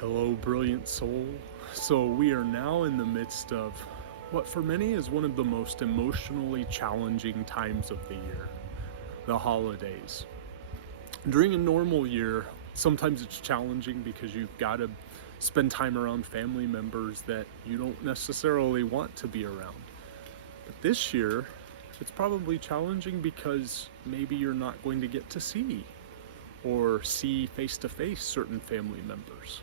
Hello, brilliant soul. So, we are now in the midst of what for many is one of the most emotionally challenging times of the year, the holidays. During a normal year, sometimes it's challenging because you've got to spend time around family members that you don't necessarily want to be around. But this year, it's probably challenging because maybe you're not going to get to see or see face to face certain family members.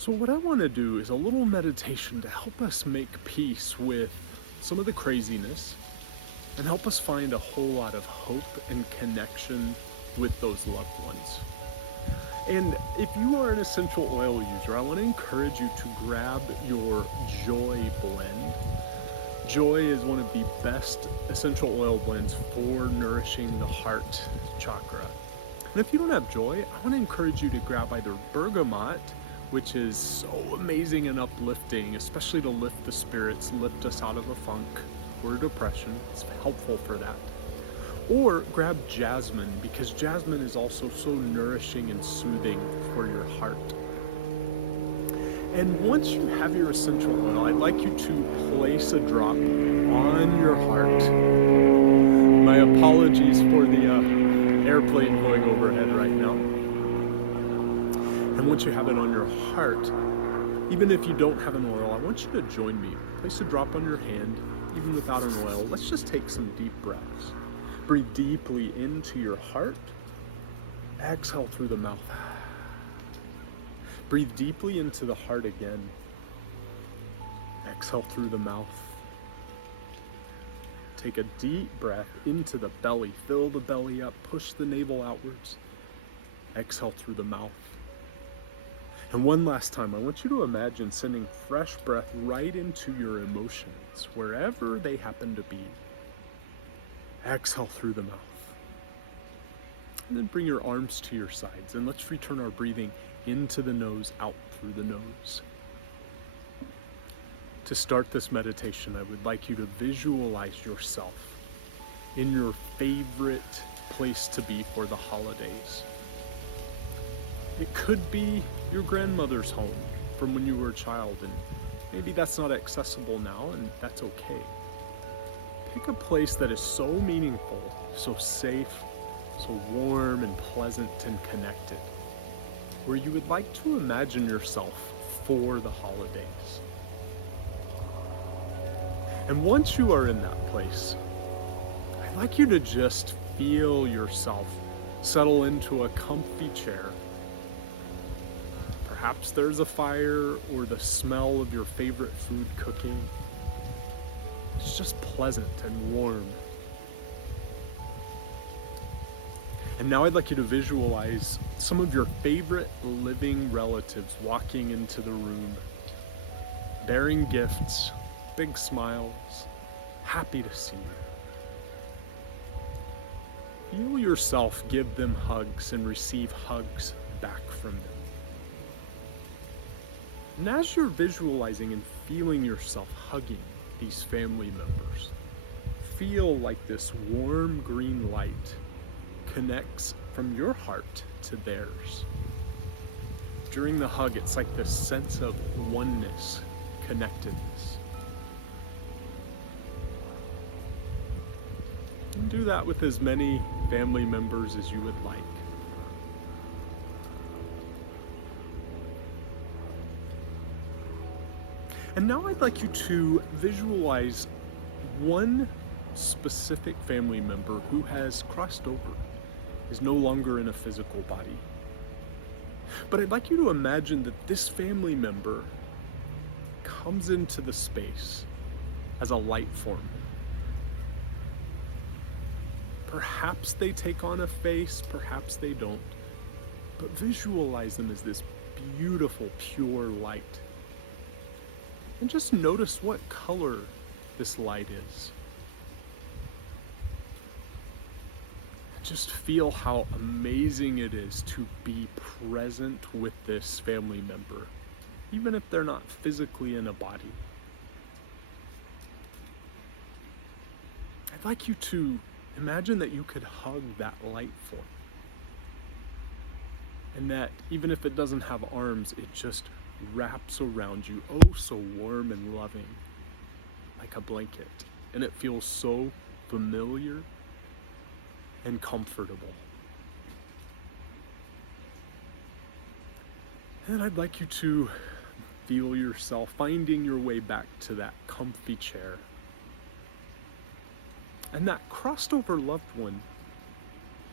So what I want to do is a little meditation to help us make peace with some of the craziness and help us find a whole lot of hope and connection with those loved ones. And if you are an essential oil user, I want to encourage you to grab your Joy blend. Joy is one of the best essential oil blends for nourishing the heart chakra. And if you don't have Joy, I want to encourage you to grab either bergamot, which is so amazing and uplifting, especially to lift the spirits, lift us out of a funk or depression. It's helpful for that. Or grab jasmine, because jasmine is also so nourishing and soothing for your heart. And once you have your essential oil, I'd like you to place a drop on your heart. My apologies for the airplane going overhead right now. And once you have it on your heart, even if you don't have an oil, I want you to join me. Place a drop on your hand, even without an oil. Let's just take some deep breaths. Breathe deeply into your heart. Exhale through the mouth. Breathe deeply into the heart again. Exhale through the mouth. Take a deep breath into the belly. Fill the belly up. Push the navel outwards. Exhale through the mouth. And one last time, I want you to imagine sending fresh breath right into your emotions, wherever they happen to be. Exhale through the mouth. And then bring your arms to your sides, and let's return our breathing into the nose, out through the nose. To start this meditation, I would like you to visualize yourself in your favorite place to be for the holidays. It could be your grandmother's home from when you were a child, and maybe that's not accessible now, and that's okay. Pick a place that is so meaningful, so safe, so warm and pleasant and connected, where you would like to imagine yourself for the holidays. And once you are in that place, I'd like you to just feel yourself settle into a comfy chair. Perhaps there's a fire or the smell of your favorite food cooking. It's just pleasant and warm. And now I'd like you to visualize some of your favorite living relatives walking into the room, bearing gifts, big smiles, happy to see you. Feel yourself give them hugs and receive hugs back from them. And as you're visualizing and feeling yourself hugging these family members, feel like this warm green light connects from your heart to theirs. During the hug, it's like this sense of oneness, connectedness. And do that with as many family members as you would like. And now I'd like you to visualize one specific family member who has crossed over, is no longer in a physical body. But I'd like you to imagine that this family member comes into the space as a light form. Perhaps they take on a face, perhaps they don't, but visualize them as this beautiful, pure light. And just notice what color this light is. Just feel how amazing it is to be present with this family member, even if they're not physically in a body. I'd like you to imagine that you could hug that light form and that even if it doesn't have arms, it just wraps around you, oh so warm and loving, like a blanket, and it feels so familiar and comfortable. And I'd like you to feel yourself finding your way back to that comfy chair. And that crossed over loved one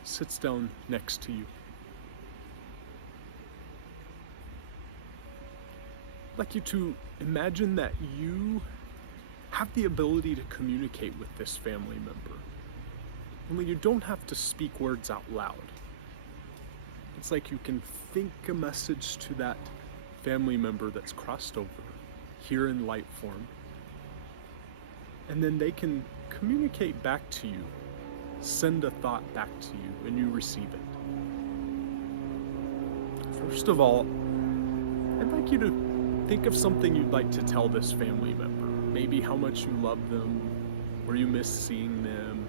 sits down next to you. I'd like you to imagine that you have the ability to communicate with this family member. Only you don't have to speak words out loud. It's like you can think a message to that family member that's crossed over here in light form. And then they can communicate back to you, send a thought back to you, and you receive it. First of all, I'd like you to think of something you'd like to tell this family member. Maybe how much you love them, or you miss seeing them,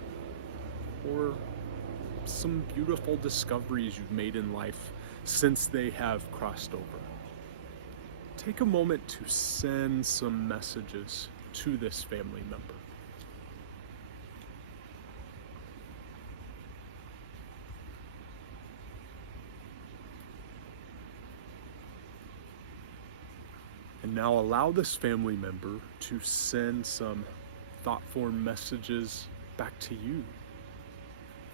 or some beautiful discoveries you've made in life since they have crossed over. Take a moment to send some messages to this family member. And now allow this family member to send some thought-formed messages back to you.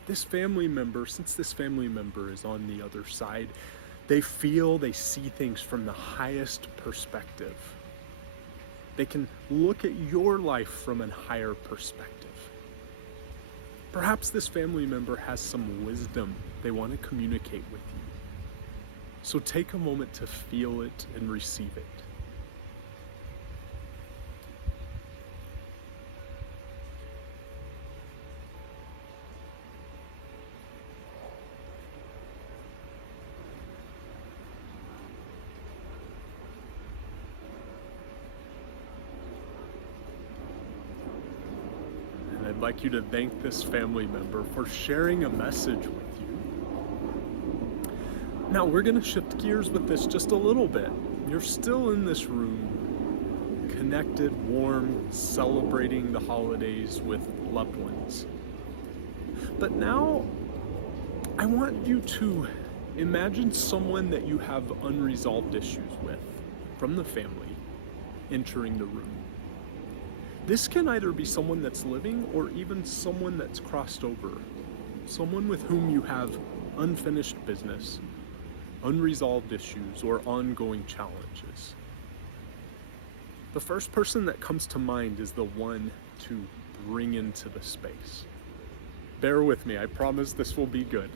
This family member, since this family member is on the other side, they see things from the highest perspective. They can look at your life from a higher perspective. Perhaps this family member has some wisdom they want to communicate with you. So take a moment to feel it and receive it. I'd like you to thank this family member for sharing a message with you. Now we're going to shift gears with this just a little bit. You're still in this room, connected, warm, celebrating the holidays with loved ones. But now I want you to imagine someone that you have unresolved issues with from the family entering the room. This can either be someone that's living or even someone that's crossed over. Someone with whom you have unfinished business, unresolved issues, or ongoing challenges. The first person that comes to mind is the one to bring into the space. Bear with me, I promise this will be good.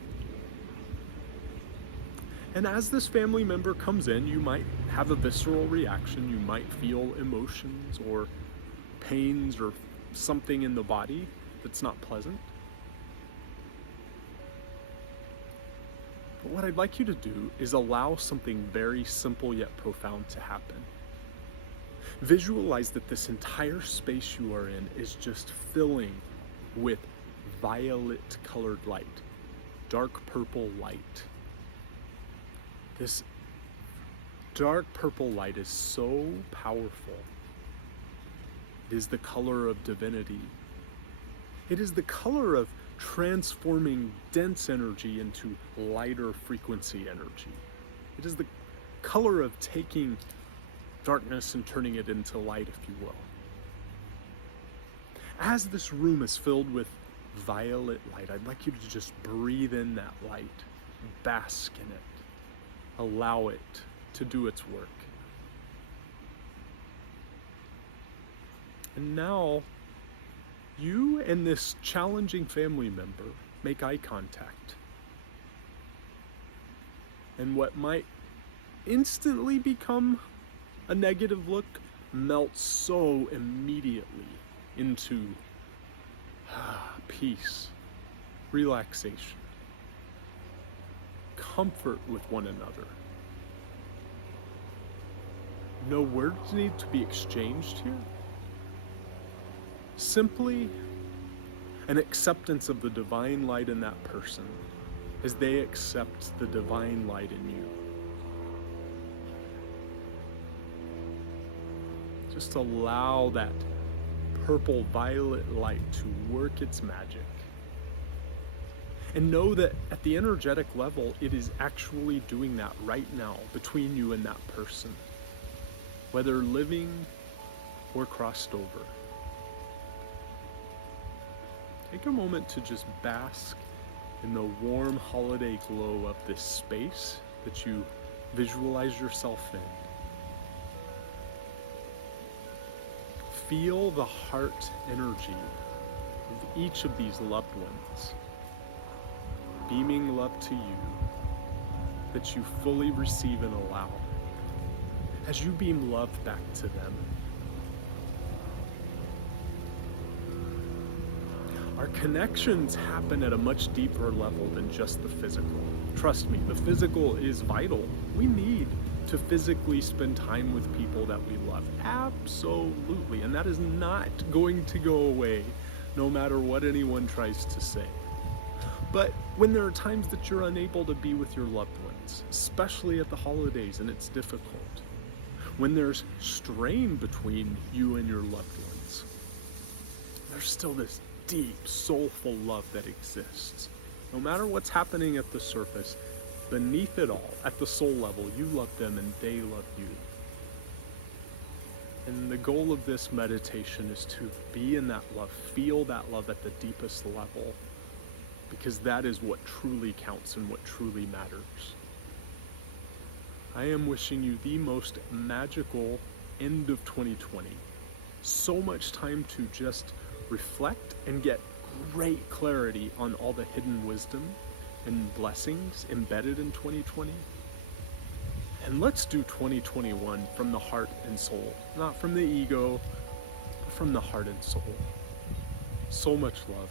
And as this family member comes in, you might have a visceral reaction, you might feel emotions or pains or something in the body that's not pleasant. But what I'd like you to do is allow something very simple yet profound to happen. Visualize that this entire space you are in is just filling with violet colored light, dark purple light. This dark purple light is so powerful. It is the color of divinity. It is the color of transforming dense energy into lighter frequency energy. It is the color of taking darkness and turning it into light, if you will. As this room is filled with violet light, I'd like you to just breathe in that light, bask in it, allow it to do its work. And now, you and this challenging family member make eye contact. And what might instantly become a negative look melts so immediately into peace, relaxation, comfort with one another. No words need to be exchanged here. Simply an acceptance of the divine light in that person as they accept the divine light in you. Just allow that purple violet light to work its magic. And know that at the energetic level, it is actually doing that right now between you and that person, whether living or crossed over. Take a moment to just bask in the warm holiday glow of this space that you visualize yourself in. Feel the heart energy of each of these loved ones, beaming love to you, that you fully receive and allow, as you beam love back to them. Our connections happen at a much deeper level than just the physical. Trust me, the physical is vital. We need to physically spend time with people that we love. Absolutely. And that is not going to go away, no matter what anyone tries to say. But when there are times that you're unable to be with your loved ones, especially at the holidays, and it's difficult, when there's strain between you and your loved ones, there's still this deep, soulful love that exists. No matter what's happening at the surface, beneath it all, at the soul level, you love them and they love you. And the goal of this meditation is to be in that love, feel that love at the deepest level, because that is what truly counts and what truly matters. I am wishing you the most magical end of 2020. So much time to just reflect and get great clarity on all the hidden wisdom and blessings embedded in 2020. And let's do 2021 from the heart and soul, not from the ego, but from the heart and soul. So much love.